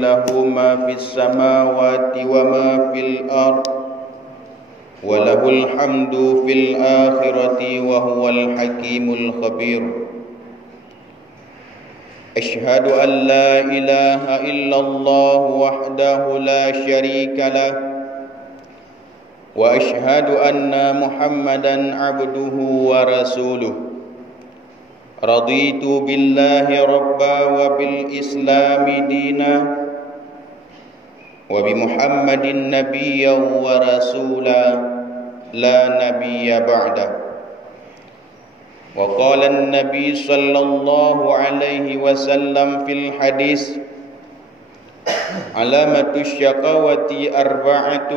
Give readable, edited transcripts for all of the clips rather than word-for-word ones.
له ما في السماوات وما في الأرض وله الحمد في الآخرة وهو الحكيم الخبير. أشهد أن لا إله إلا الله وحده لا شريك له وأشهد أن محمدا عبده ورسوله. رضيت بالله ربا وبالإسلام دينا وبمحمد نبيا ورسولا لا نبي بعده. وقال النبي صلى الله عليه وسلم في الحديث: علامة الشقاوة أربعة: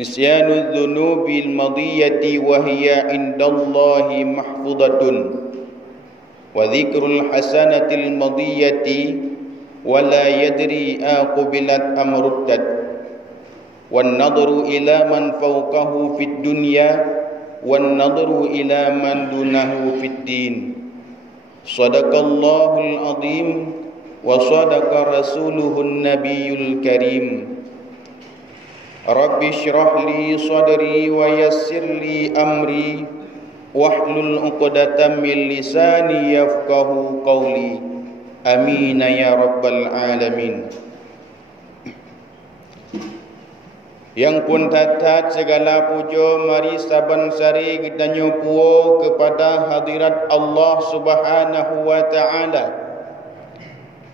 نسيان الذنوب الماضية وهي عند الله محفوظة، وذكر الحسنة الماضية ولا يدري أقبلت أم ردت، والنظر إلى من فوقه في الدنيا والنظر إلى من دونه في الدين. صدق الله العظيم وصدق رسوله النبي الكريم. رب اشرح لي صدري ويسر لي أمري واحلل عقدة من لساني يفقه قولي. Amin ya rabbal alamin. Yang pun tatat segala puja mari saban sari kita nyupuo kepada hadirat Allah Subhanahu wa taala,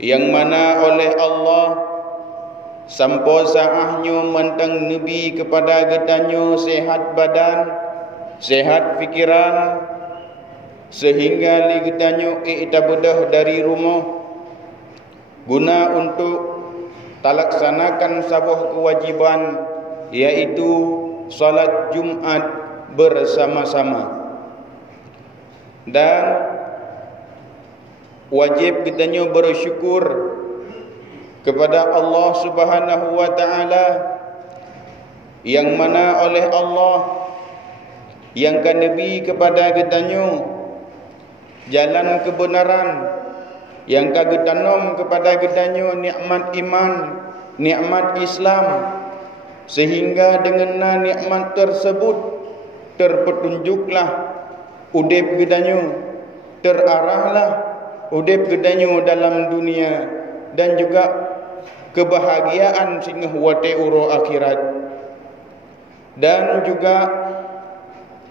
yang mana oleh Allah sampo saahnya mentang nabi kepada getanyo sehat badan, sehat fikiran, sehingga li getanyo iktabedah dari rumah guna untuk talaksanakan sebuah kewajiban, yaitu salat Jumat bersama-sama. Dan wajib getanyo bersyukur kepada Allah Subhanahu wa taala, yang mana oleh Allah yang kan nabi kepada getanyo jalan kebenaran, yang kagak tanam kepada getanyo nikmat iman, nikmat Islam, sehingga dengan nikmat tersebut terpetunjuklah udip getanyo, terarahlah udip getanyo dalam dunia, dan juga kebahagiaan sehingga wate uro akhirat. Dan juga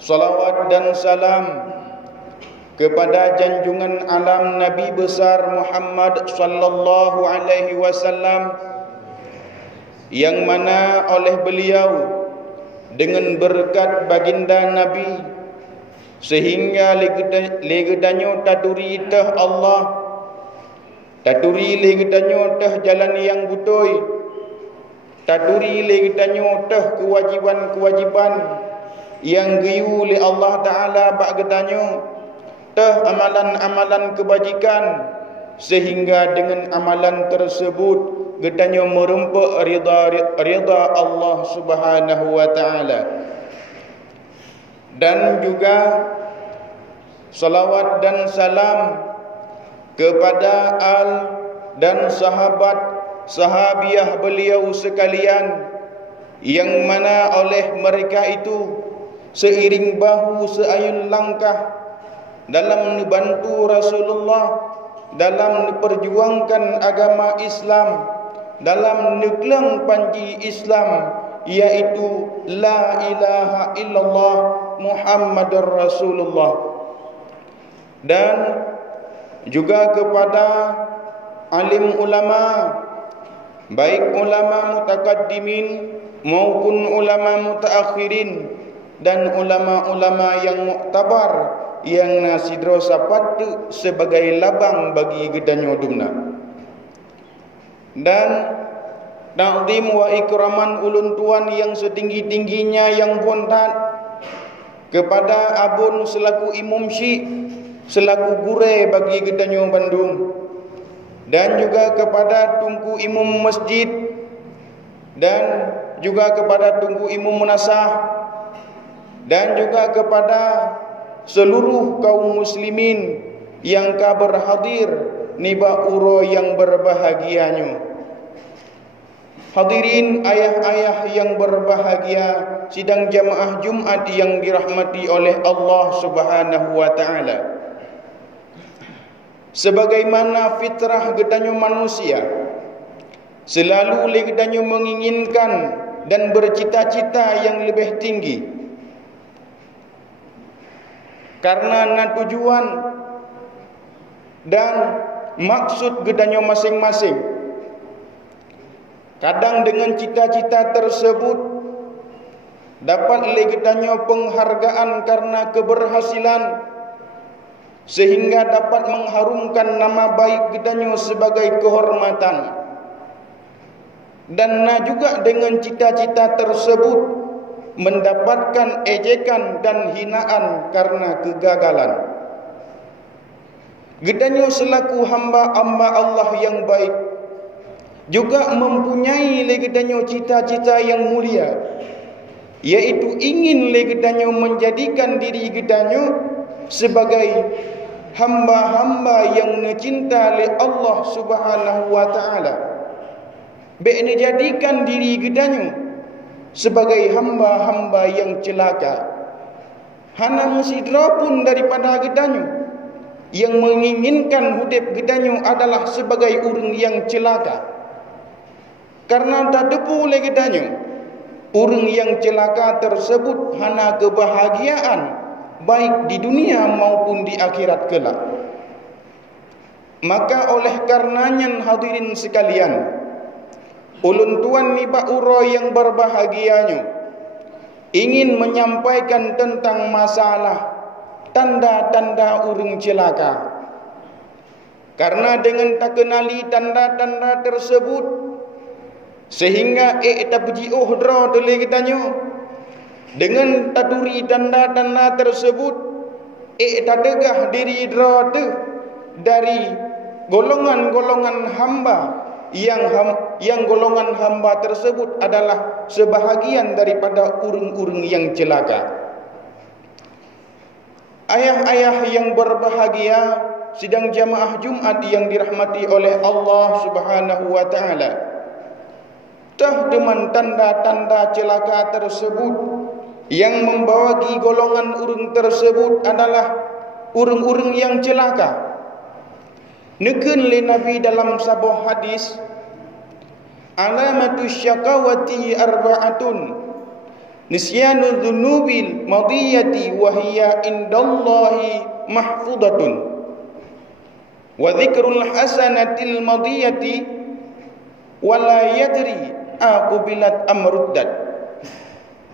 salawat dan salam kepada junjungan alam Nabi besar Muhammad sallallahu alaihi wasallam, yang mana oleh beliau dengan berkat baginda Nabi sehingga legedanyo taturi tah Allah, taturi legedanyo tah jalan yang betul, taturi legedanyo tah kewajiban-kewajiban yang giyu li Allah Ta'ala bak getanyo, tah amalan-amalan kebajikan, sehingga dengan amalan tersebut getanyo merempak rida Allah Subhanahu wa taala. Dan juga salawat dan salam kepada al dan sahabat sahabiah beliau sekalian, yang mana oleh mereka itu seiring bahu seayun langkah dalam membantu Rasulullah dalam memperjuangkan agama Islam, dalam neklang panji Islam, yaitu la ilaha illallah Muhammadur Rasulullah. Dan juga kepada alim ulama, baik ulama mutakaddimin maupun ulama mutaakhirin, dan ulama-ulama yang muktabar, yang nasidro sapat sebagai labang bagi gedanyo dumna. Dan ta'zim wa ikraman ulun tuan yang setinggi-tingginya yang pontat kepada abun selaku imam syik, selaku gure bagi gedanyo Bandung, dan juga kepada tungku imam masjid, dan juga kepada tungku imam munasah, dan juga kepada seluruh kaum muslimin yang berhadir niba uro yang berbahagianyo. Hadirin ayah-ayah yang berbahagia, sidang jamaah Jumat yang dirahmati oleh Allah Subhanahu wa taala. Sebagaimana fitrah gedanyo manusia, selalu gedanyo menginginkan dan bercita-cita yang lebih tinggi. Karena tujuan dan maksud gedanyo masing-masing. Kadang dengan cita-cita tersebut dapat gedanyo penghargaan karena keberhasilan, sehingga dapat mengharumkan nama baik gedanyo sebagai kehormatan. Dan juga dengan cita-cita tersebut mendapatkan ejekan dan hinaan karena kegagalan. Gedanyo selaku hamba-hamba Allah yang baik juga mempunyai gedanyo cita-cita yang mulia, yaitu ingin gedanyo menjadikan diri gedanyo sebagai hamba-hamba yang dicinta oleh Allah Subhanahu wa taala. Baik menjadikan diri gedanyo sebagai hamba-hamba yang celaka. Hana musidra pun daripada gedanyo yang menginginkan hidup gedanyo adalah sebagai orang yang celaka. Karena tak depu oleh gedanyo, orang yang celaka tersebut hana kebahagiaan baik di dunia maupun di akhirat kelak. Maka oleh karenanya hadirin sekalian, ulun tuan niba uro yang berbahagianyo ingin menyampaikan tentang masalah tanda-tanda orang celaka. Karena dengan tak kenali tanda-tanda tersebut, sehingga tabji'uh dra tele gedanyo, dengan taduri tanda-tanda tersebut tadegah diri dra dari golongan-golongan hamba yang golongan hamba tersebut adalah sebahagian daripada urung-urung yang celaka. Ayah-ayah yang berbahagia, sidang jamaah Jumat yang dirahmati oleh Allah Subhanahu wa taala, teman tanda-tanda celaka tersebut yang membawagi golongan urung tersebut adalah urung-urung yang celaka. Nekeun le Nabi dalam sebuah hadis, alamatus syakawati arba'atun, nisyanu dzunubil madiyati wa hiya indallahi mahfudatun, wa dzikrul hasanatil madiyati wa la yadri aqbilat amruddat,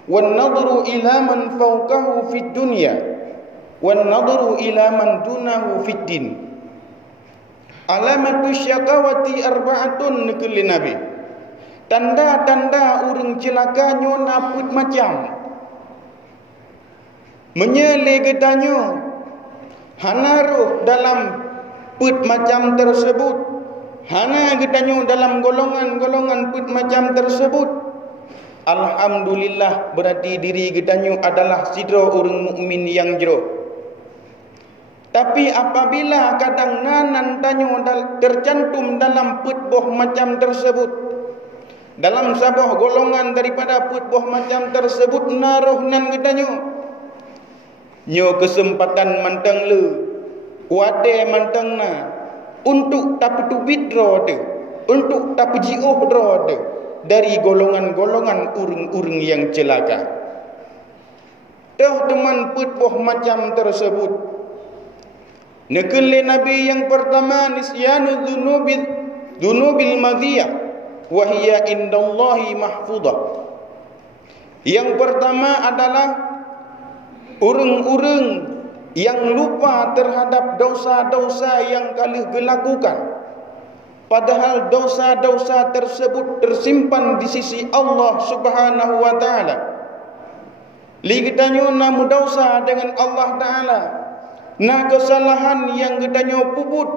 wan nadru ila man fawqahu fid dunya wan nadru ila man dunahu fid din. Alamatus syakawati arba'atun nekeli Nabi. Tanda-tanda orang celaka nyo naput macam. Menyele gedanyo hanaruh dalam put macam tersebut. Hana gedanyo dalam golongan-golongan put macam tersebut. Alhamdulillah, berarti diri gedanyo adalah sidra orang mukmin yang jero. Tapi apabila kadang nanan tanyo tercantum dalam put boh macam tersebut, dalam sebuah golongan daripada put boh macam tersebut, naruh nan gedanyo nyo kesempatan mantang le wade mantang na untuk tapi tu bidro de, untuk tapi jiuh dro de dari golongan-golongan urung-urung yang celaka. Dah teman put boh macam tersebut, nekele Nabi yang pertama, nisyanu dzunubil madiyah wa hiya indallahi mahfudah. Yang pertama adalah urung-urung yang lupa terhadap dosa-dosa yang kali dilakukan, padahal dosa-dosa tersebut tersimpan di sisi Allah Subhanahu wa taala. Ligitanyo namu dosa dengan Allah taala, nah kesalahan yang gedanyo puput,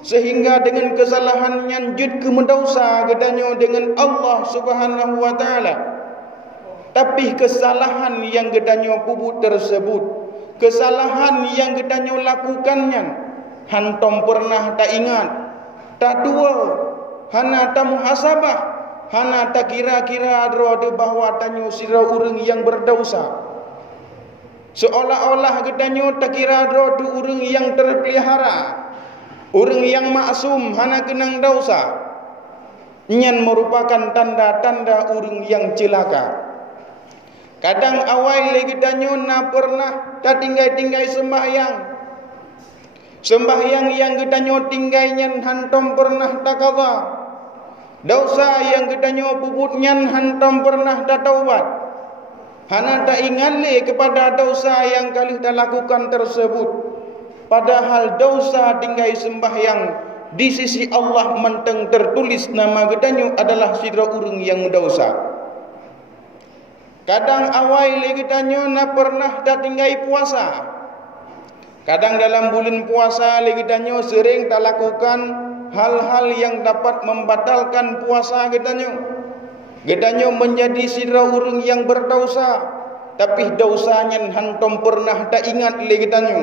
sehingga dengan kesalahan yang jud ke mendosa gedanyo dengan Allah Subhanahu wa taala. Tapi kesalahan yang gedanyo puput tersebut, kesalahan yang gedanyo lakukannya, hantom pernah tak ingat, tak tua, hana tak muhasabah, hana tak kira-kira ada bahawa tanyo sira urang yang berdosa. Seolah-olah gedanyo tak kira ada urang yang terpelihara, urang yang maksum hana kenang dosa. Nyan merupakan tanda-tanda urang yang celaka. Kadang awal lagi danyo na pernah tak tinggai-tinggai sembahyang. Sembahyang yang gedanyo tinggai nyan hantom pernah tak qada. Dosa yang gedanyo puput nyan hantom pernah tak taubat. Hana tak ingat le kepada dosa yang kali tak lakukan tersebut. Padahal dosa tinggai sembahyang di sisi Allah menteng tertulis nama gedanyo adalah sira urang yang dosa. Kadang awal lagi gedanyo na pernah tak tinggai puasa. Kadang dalam bulan puasa lagi gedanyo sering tak lakukan hal-hal yang dapat membatalkan puasa gedanyo. Gedanyo menjadi sira urang yang berdosa, tapi dosanya hantom pernah tak ingat lagi gedanyo.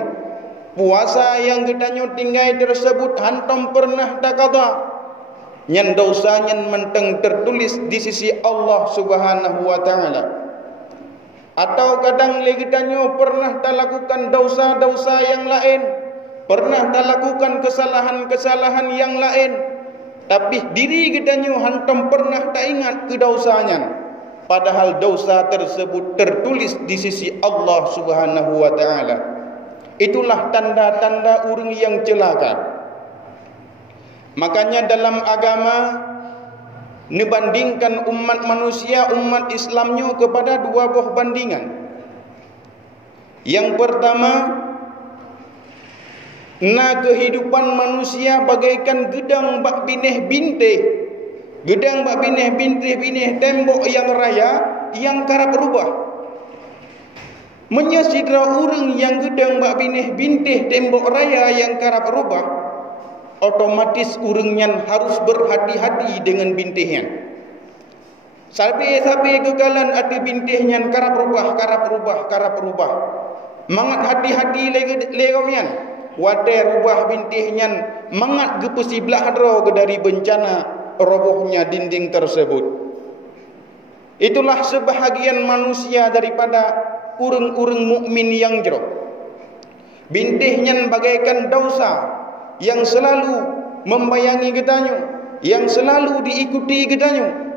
Puasa yang gedanyo tinggai tersebut hantom pernah tak qada. Nyan dosanya menteng tertulis di sisi Allah Subhanahu wa taala. Atau kadang lagi gedanyo pernah tak lakukan dosa-dosa yang lain, pernah tak lakukan kesalahan-kesalahan yang lain, tapi diri gedanyo hantam pernah tak ingat ke dosanya. Padahal dosa tersebut tertulis di sisi Allah Subhanahu wa taala. Itulah tanda-tanda urang yang celaka. Makanya dalam agama dibandingkan umat manusia, umat Islamnya kepada dua buah bandingan. Yang pertama, kehidupan manusia bagaikan gedang bak bineh bintih. Gedang bak bineh bintih-bineh tembok yang raya yang kerap berubah. Menyasidra urang yang gedang bak bineh bintih tembok raya yang kerap berubah, otomatis urangnya harus berhati-hati dengan bintihnya. Sampai kekalan ada bintihnya kerap berubah. Mangat hati-hati legaunya. Wadai rubah bintihnya mangat gepesi belah dro dari bencana robohnya dinding tersebut. Itulah sebahagian manusia daripada urang-urang mukmin yang jero. Bintihnya bagaikan dosa yang selalu membayangi gedanyo, yang selalu diikuti gedanyo.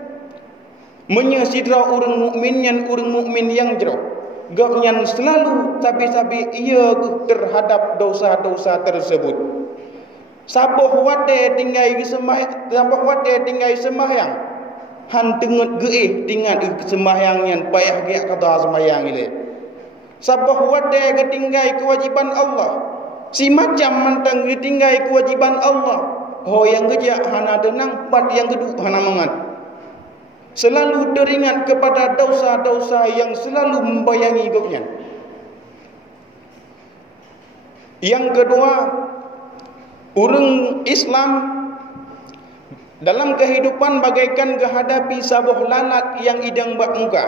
Menyasidra urang mukmin yang jero. Gaknyan selalu tapi ia terhadap dosa-dosa tersebut. Saboh wate tinggai sembahyang, han tenget geih tinggal sembahyangnya payah giak kata sembahyang ile. Saboh wate ketinggai kewajiban Allah, si macam mentang ketinggai kewajiban Allah. Oh yang gejak hana denang, pat yang geduk hana mangat. Selalu teringat kepada dosa-dosa yang selalu membayangi hidupnya. Yang kedua, urang Islam dalam kehidupan bagaikan menghadapi sabuh lalat yang idang bak muka.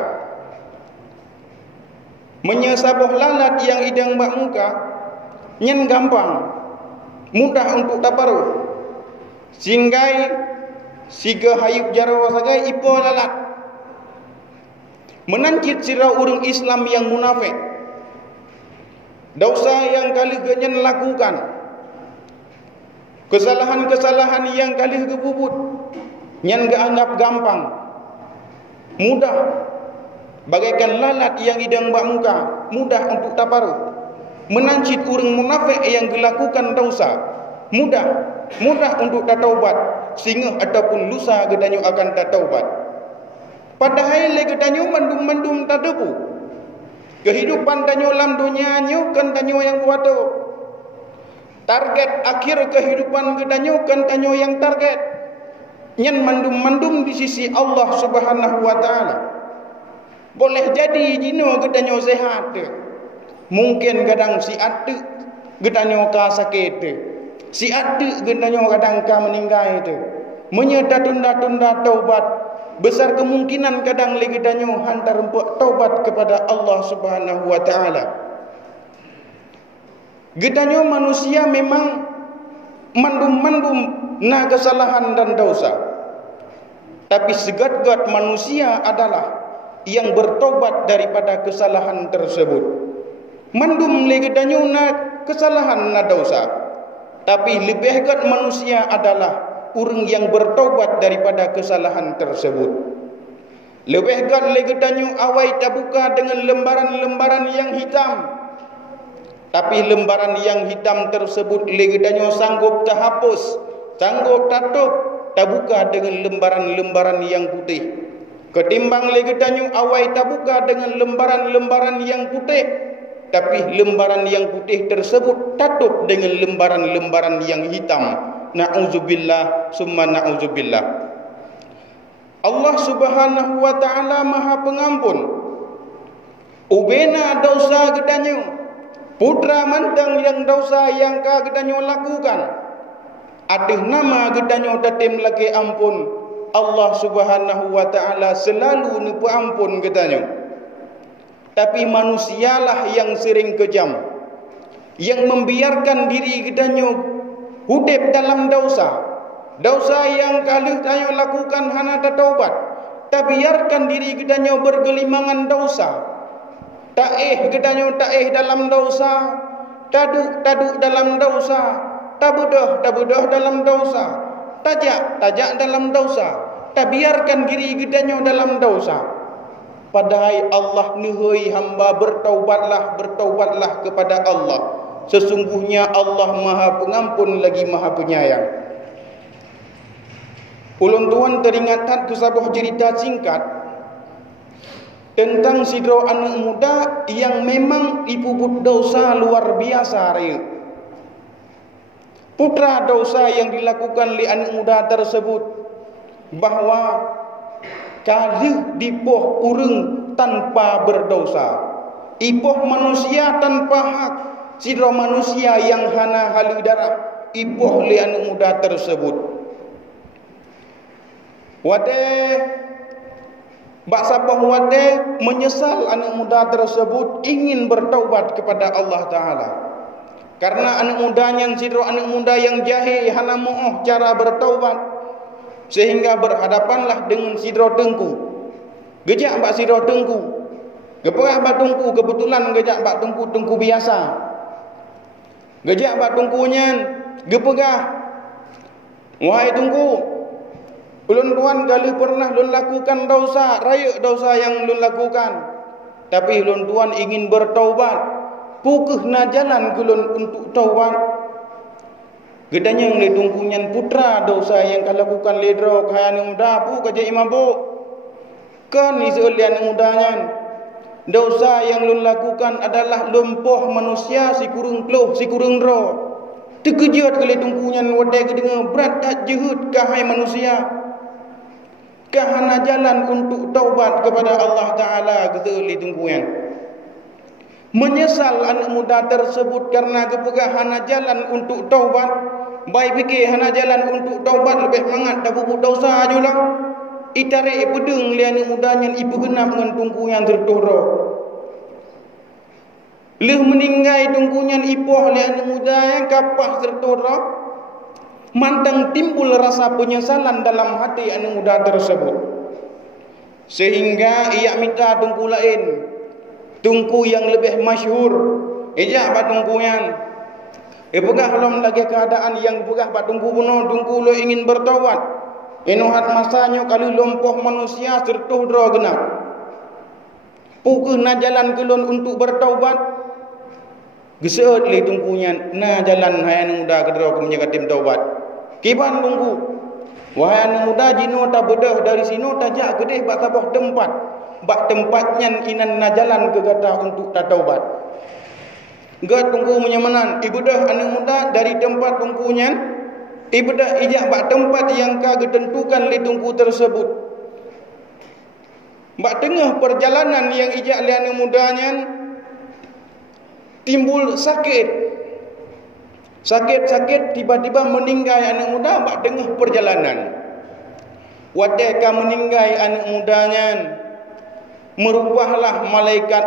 Menyesabuh lalat yang idang bak muka, nyen gampang, mudah untuk taparuh. Singgai siga hayuk jarawa sagai ipo lalat. Menancit sira urang Islam yang munafik. Dosa yang kali genyen lakukan, kesalahan-kesalahan yang kali gebubut, nyan anggap gampang, mudah, bagaikan lalat yang idang bak muka, mudah untuk taparuh. Menancit urang munafik yang melakukan dosa, mudah untuk taubat, sehingga ataupun lusa gedanyo akan taubat. Padahal gedanyo mendum tadepu. Kehidupan danyo dalam dunia nyo kan danyo yang buat tu. Target akhir kehidupan gedanyo kan danyo yang target. Nyan mendum di sisi Allah Subhanahu wa taala. Boleh jadi jino gedanyo sehat. Mungkin kadang si atu gedanyo ka sakit. Si atu gedanyo kadang ka meninggal itu. Menyeda tunda-tunda taubat. Besar kemungkinan kadang lagi danyo hantar empuk taubat kepada Allah Subhanahu wa taala. Gedanyo manusia memang mandum-mandum na kesalahan dan dosa. Tapi segat-gat manusia adalah yang bertobat daripada kesalahan tersebut. Mandum lagi danyu na kesalahan na dosa. Tapi lebih gat manusia adalah orang yang bertobat daripada kesalahan tersebut. Lebih gat lagi danyu awai terbuka dengan lembaran-lembaran yang hitam. Tapi lembaran yang hitam tersebut lagi danyu sanggup terhapus, sanggup tertutup, terbuka dengan lembaran-lembaran yang putih. Ketimbang lagi danyu awai terbuka dengan lembaran-lembaran yang putih, tapi lembaran yang putih tersebut tertutup dengan lembaran-lembaran yang hitam. Na'udzubillah summa na'udzubillah. Allah Subhanahu wa taala Maha Pengampun. Ubena dosa gedanyu. Putra mandang yang dosa yang ka gedanyo lakukan. Adih nama gedanyo datim lagi ampun. Allah Subhanahu wa taala selalu nipu ampun gedanyo. Tapi manusialah yang sering kejam, yang membiarkan diri gedanyo hidup dalam dosa. Dosa yang kalih gedanyo lakukan hana taubat. Tabiarkan diri gedanyo bergelimangan dosa. Taih gedanyo taih dalam dosa, taduk dalam dosa, tabudah dalam dosa, tajak dalam dosa, tabiarkan diri gedanyo dalam dosa. Padahal Allah nuhai hamba bertaubatlah kepada Allah. Sesungguhnya Allah Maha Pengampun lagi Maha Penyayang. Ulun tuan teringat ke sebuah cerita singkat tentang sidro anak muda yang memang dipuput dosa luar biasa raya. Putra dosa yang dilakukan oleh anak muda tersebut bahawa kalih dipoh urang tanpa berdosa, ipoh manusia tanpa hak, sidro manusia yang hana halu darah ipoh oleh anak muda tersebut. Wadai Baksabah wadai menyesal anak muda tersebut ingin bertaubat kepada Allah Ta'ala. Karena anak mudanya sidro anak muda yang jahil hana mo'oh cara bertaubat. Sehingga berhadapanlah dengan sidro tengku. Gejak bak sidro tengku. Geperah bak tengku, kebetulan gejak bak tengku biasa. Gejak bak tengkunya, geperah. Wahai tengku, ulun tuan kali pernah ulun lakukan dosa, raya dosa yang ulun lakukan. Tapi ulun tuan ingin bertaubat. Pukeh na jalan ulun untuk taubat. Gedanya yang ditungkunyan putra dosa yang kau lakukan ledro kaya muda pu kaja imabu. Kan iseulian mudanya. Dosa yang ulun lakukan adalah lumpuh manusia si kurung keluh si kurung ro. Tekejut kali tungkunyan wadai kedengar berat tak jehut kahai manusia. Kahana jalan untuk taubat kepada Allah Ta'ala ketul ditungguan. Menyesal anak muda tersebut karena kepegah hana jalan untuk taubat. Baik fikir hana jalan untuk taubat lebih mangat dah bubuk dosa ajulah. Itarik pedeng li anak mudanya ibu genap dengan tungguan tertoro. Leh meninggai tungguan ipoh li anak muda yang kapah tertoro. Mantang timbul rasa penyesalan dalam hati anak muda tersebut. Sehingga ia minta tungku lain. Tungku yang lebih masyhur. Ejak bat tungkuan. Pegah belum lagi keadaan yang pegah bat tungku bunuh. Tungku lo ingin bertaubat. Inuhat masanya kali lumpuh manusia sertuh dro genap. Pukeh na jalan kelon untuk bertaubat. Geseut li tungkunya. Na jalan hai anak muda kedro kemenjaga tim taubat. Kiban tunggu. Wahai anak muda jino tak bedah dari sino tajak gedeh bak sabah tempat. Bak tempatnya inan na jalan ke gata untuk tak taubat. Gat tunggu menyamanan. Ibadah anak muda dari tempat tungkunya. Ibadah ijak bak tempat yang kagak tentukan li tungku tersebut. Bak tengah perjalanan yang ijak li anak mudanya timbul sakit. Sakit-sakit tiba-tiba meninggal anak muda bak tengah perjalanan. Wadai ka meninggal anak mudanya, merubahlah malaikat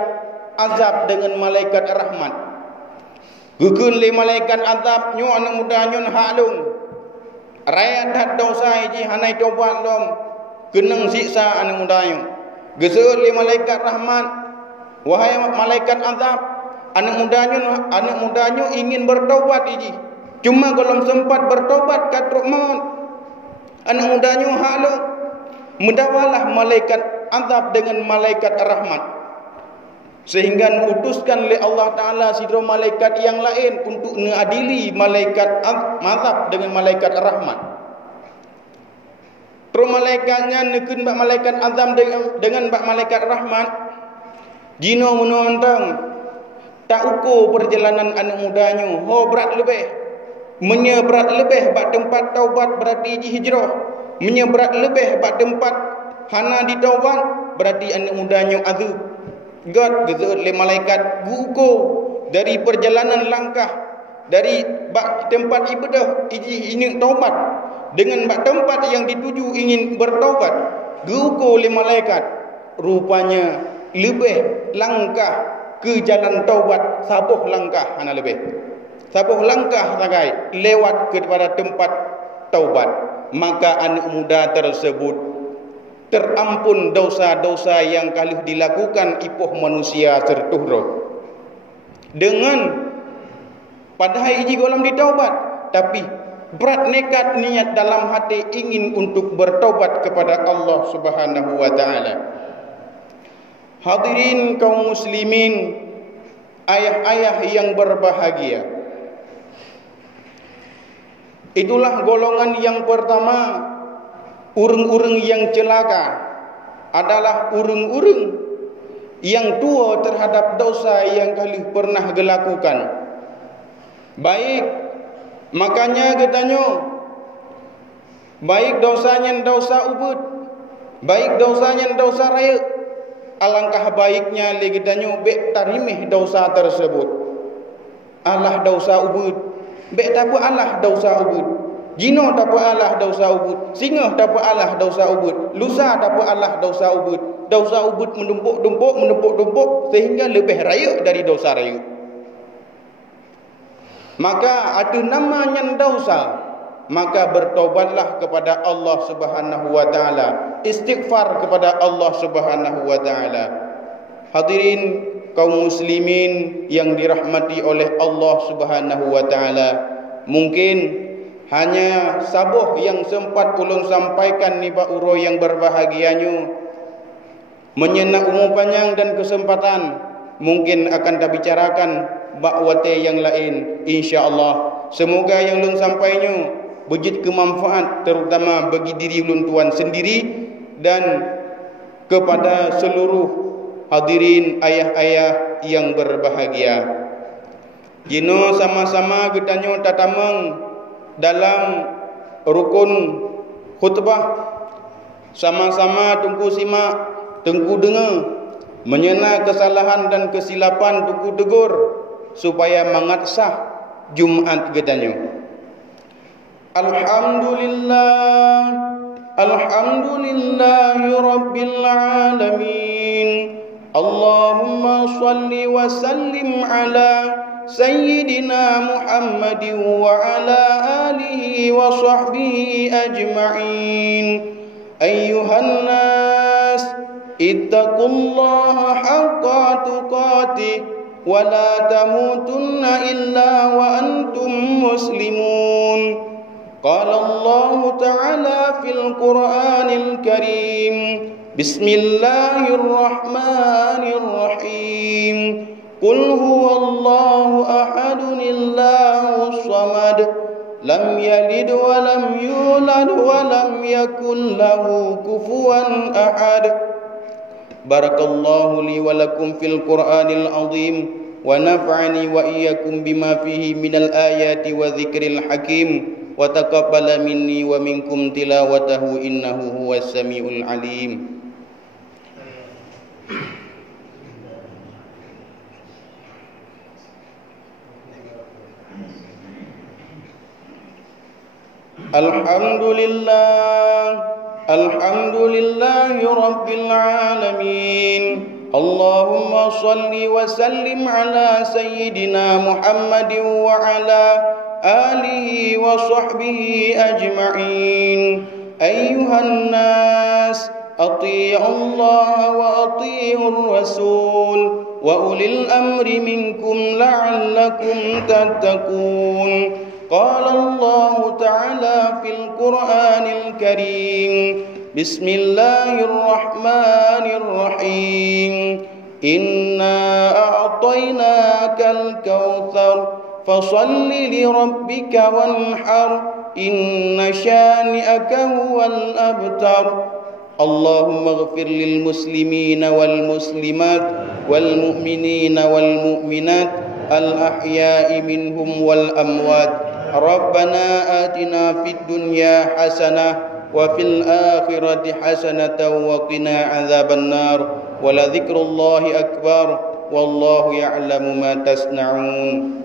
azab dengan malaikat rahmat. Gukun le malaikat azab nyu anak muda nyu hak lung. Raya dat dosa iji hanai tobat lom. Kenang siksa anak muda nyu. Geseut le malaikat rahmat. Wahai malaikat azab, anak muda nyu ingin bertaubat iji. Cuma kalau sempat bertaubat katruk maut. Anak muda nyu hak lung. Mendawalah malaikat azab dengan malaikat rahmat. Sehingga diutuskan oleh Allah Ta'ala sidro malaikat yang lain untuk mengadili malaikat azab dengan malaikat rahmat. Terus malaikatnya nekun bak malaikat azab dengan bak malaikat rahmat. Jino menonton tak ukur perjalanan anak mudanya. Berat lebih. Menyeberat lebih bak tempat taubat berarti hijrah. Menyeberat lebih bak tempat hana ditaubat berarti anak mudanya azab. God gezeut le malaikat guko dari perjalanan langkah dari bak tempat ibadah ingin taubat dengan bak tempat yang dituju ingin bertaubat guko le malaikat rupanya lebih langkah ke jalan taubat sabuh langkah hana lebih sabuh langkah sagai lewat kepada tempat taubat maka anak muda tersebut terampun dosa-dosa yang kali dilakukan ipoh manusia sertuhro. Dengan padahal iji golam ditaubat, tapi berat nekat niat dalam hati ingin untuk bertaubat kepada Allah Subhanahu wa taala. Hadirin kaum muslimin, ayah-ayah yang berbahagia. Itulah golongan yang pertama. Urang-urang yang celaka adalah urang-urang yang tua terhadap dosa yang kali pernah dilakukan. Baik, makanya katanya, baik dosanya dosa ubud, baik dosanya dosa raya. Alangkah baiknya lagi katanya bek tarimih dosa tersebut. Allah dosa ubud, bek tak Allah dosa ubud. Jino dapat Allah dosa ubud, singa dapat Allah dosa ubud, lusa dapat Allah dosa ubud. Dosa ubud menumpuk sehingga lebih raya dari dosa raya. Maka ada namanya dosa, maka bertobatlah kepada Allah Subhanahu wa taala, istighfar kepada Allah Subhanahu wa taala. Hadirin kaum muslimin yang dirahmati oleh Allah Subhanahu wa taala, mungkin hanya sabuh yang sempat ulun sampaikan ni Pak Uro yang berbahagianya. Menyenak umur panjang dan kesempatan, mungkin akan kita bicarakan bakwate yang lain insya-Allah. Semoga yang ulun sampainya bejit kemanfaat terutama bagi diri ulun tuan sendiri dan kepada seluruh hadirin ayah-ayah yang berbahagia. Jino sama-sama getanyo tatamang dalam rukun khutbah, sama-sama tunggu simak, tunggu dengar, menyena kesalahan dan kesilapan tunggu tegur supaya mengatsah Jumat getanyo. Alhamdulillahi rabbil alamin. Allahumma salli wa sallim ala Sayyidina Muhammadin wa ala alihi wa sahbihi ajma'in. Ayyuhan nas, ittaqullaha haqqa tuqatih wa la tamutunna illa wa antum muslimun. Qala Allah Ta'ala fil Qur'anil Karim, Bismillahirrahmanirrahim. Qul huwallahu ahadun illahus samad, lam yalid wa lam yulad wa lam yakul lahu kufuwan ahad. Barakallahu li wa lakum fil Qur'anil azim wa nafa'ani wa iyyakum bima fihi minal ayati wa dzikril hakim wa taqabbala minni wa minkum tilawatahu innahu huwas samiul alim. Alhamdulillah, alhamdulillahi rabbil alamin. اللهم صل وسلم على سيدنا محمد وعلى آله وصحبه أجمعين. أيها الناس أطيعوا الله وأطيعوا الرسول وأولي الأمر منكم لعلكم تتقون. قال الله تعالى في القرآن الكريم: بسم الله الرحمن الرحيم. إنا أعطيناك الكوثر فصل لربك وانحر إن شانئك هو الأبتر. اللهم اغفر للمسلمين والمسلمات والمؤمنين والمؤمنات الأحياء منهم والأموات. ربنا آتنا في الدنيا حسنة وفي الآخرة حسنة وقنا عذاب النار. ولذكر الله أكبر والله يعلم ما تصنعون.